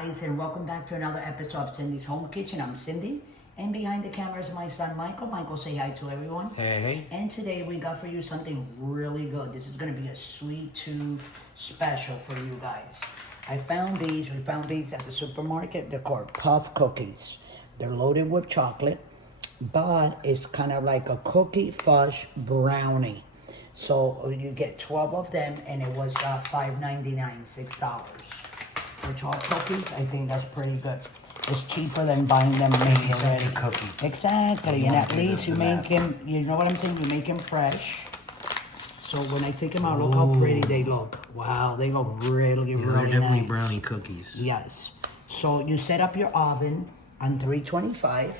guys, and welcome back to another episode of Cindy's Home Kitchen. I'm Cindy, and behind the camera is my son Michael. Michael, say hi to everyone. Hey. And today we got for you something really good. This is going to be a sweet tooth special for you guys. We found these at the supermarket. They're called puff cookies. They're loaded with chocolate, but it's kind of like a cookie fudge brownie. So you get 12 of them, and it was $5.99, $6. For 12 cookies, I think that's pretty good. It's cheaper than buying them made 50 cents a already. cookie. Exactly, and at least you the make math. them, you know what I'm saying? You make them fresh. So when I take them out, look how pretty they look. Wow, they look really, They're really definitely nice. brownie cookies. Yes. So you set up your oven on 325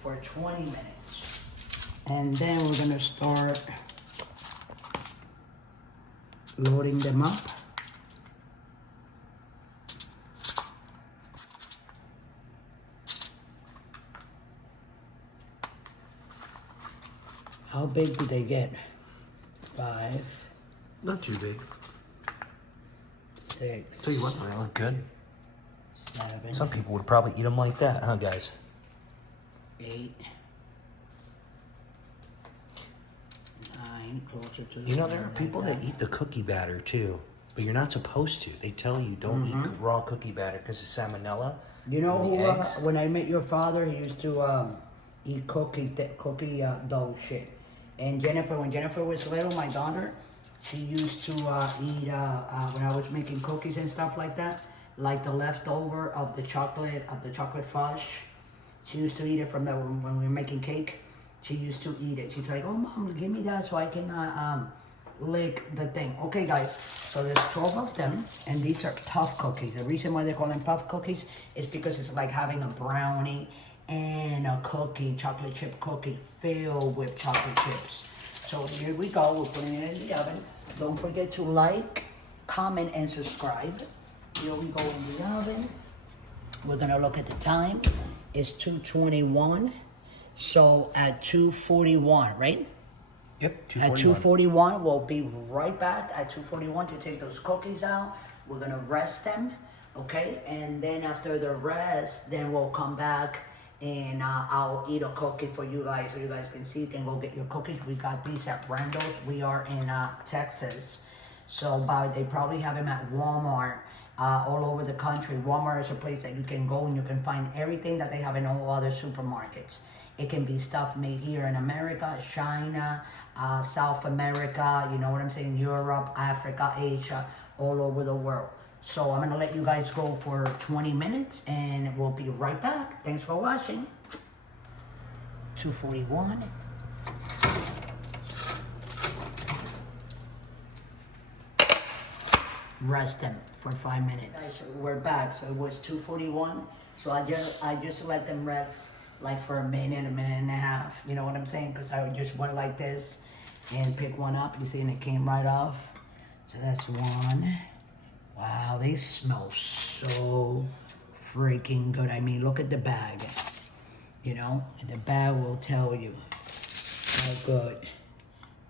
for 20 minutes. And then we're gonna start loading them up. How big do they get? 5, Not too big. 6, Tell you what, they look good. 7, Some people would probably eat them like that, huh, guys? 8, 9, closer to the You know, there are like people that eat the cookie batter too, but you're not supposed to. They tell you don't eat raw cookie batter because of salmonella. You know and the who? eggs. When I met your father, he used to eat cookie dough shit. And Jennifer, when Jennifer was little, my daughter, she used to eat when I was making cookies and stuff like that, like the leftover of the chocolate fudge. She used to eat it from that when we were making cake. She used to eat it. She's like, "Oh, Mom, give me that so I can lick the thing." Okay, guys. So there's 12 of them, and these are tough cookies. The reason why they call them puff cookies is because it's like having a brownie and a cookie, chocolate chip cookie filled with chocolate chips. So here we go. We're putting it in the oven. Don't forget to like, comment, and subscribe. Here we go in the oven. We're gonna look at the time. It's 2:21. So at 2:41, right? Yep, 241. At 2:41, we'll be right back at 2:41 to take those cookies out. We're gonna rest them, okay? And then after the rest, then we'll come back and I'll eat a cookie for you guys so you guys can see. You can go get your cookies. We got these at Brando's. We are in Texas. So they probably have them at Walmart all over the country. Walmart is a place that you can go and you can find everything that they have in all other supermarkets. It can be stuff made here in America, China, South America, you know what I'm saying, Europe, Africa, Asia, all over the world. So I'm gonna let you guys go for 20 minutes and we'll be right back. Thanks for watching. 2:41. Rest them for 5 minutes. Guys, we're back. So it was 2:41. So I just let them rest like for a minute and a half. You know what I'm saying? Because I just went like this and pick one up. You see, and it came right off. So that's one. Wow, they smell so freaking good. I mean, look at the bag. You know, and the bag will tell you how good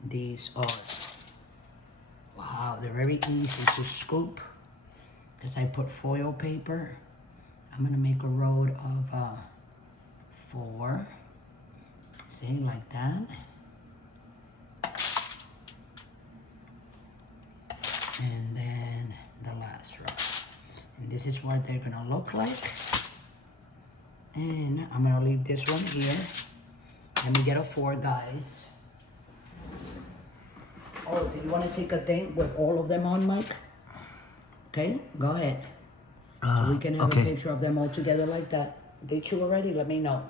these are. Wow, they're very easy to scoop because I put foil paper. I'm gonna make a roll of 4. See, like that. And then the last row. And this is what they're gonna look like. And I'm gonna leave this one here. Let me get a 4, guys. Oh, do you want to take a thing with all of them on, Mike? Okay, go ahead. So we can have a picture of them all together like that. Did you already? Let me know.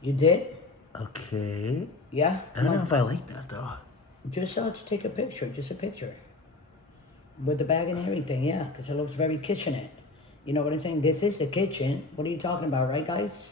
You did? Okay. Yeah? I don't know if I like that though. Just to take a picture, just a picture. With the bag and everything, yeah, because it looks very kitchenette. You know what I'm saying? This is the kitchen. What are you talking about, right, guys?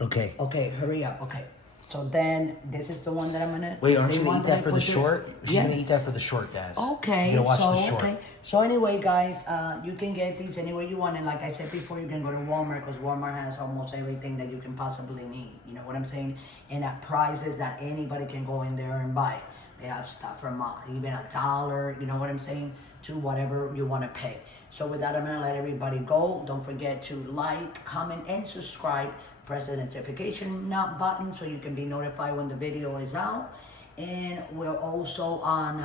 Okay. Okay, hurry up. Okay. So then, this is the one that I'm gonna... Wait, aren't same you gonna one eat that I that for the put there? short? She's gonna Yes. eat that for the short, guys. Okay, You're gonna watch so, the short. okay. So anyway, guys, you can get these anywhere you want. And like I said before, you can go to Walmart because Walmart has almost everything that you can possibly need. You know what I'm saying? And at prices that anybody can go in there and buy. They have stuff from even $1, you know what I'm saying? to whatever you want to pay. So with that, I'm gonna let everybody go. Don't forget to like, comment, and subscribe. Press the notification button so you can be notified when the video is out. And we're also on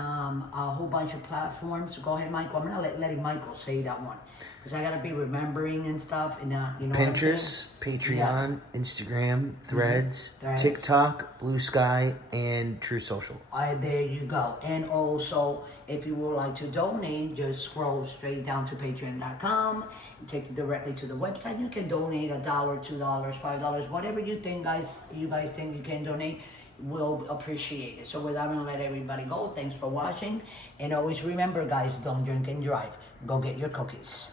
a whole bunch of platforms. Go ahead, Michael. I'm gonna let Michael say that one because I gotta be remembering and stuff. And you know, Pinterest, Patreon, Instagram, Threads, Threads. TikTok, Blue Sky, and True Social. There you go. And also, if you would like to donate, just scroll straight down to patreon.com and take you directly to the website. You can donate $1, $2, $5, whatever you think, you guys think you can donate. We'll appreciate it. So with that, I'm gonna let everybody go. Thanks for watching. And always remember, guys, don't drink and drive. Go get your cookies.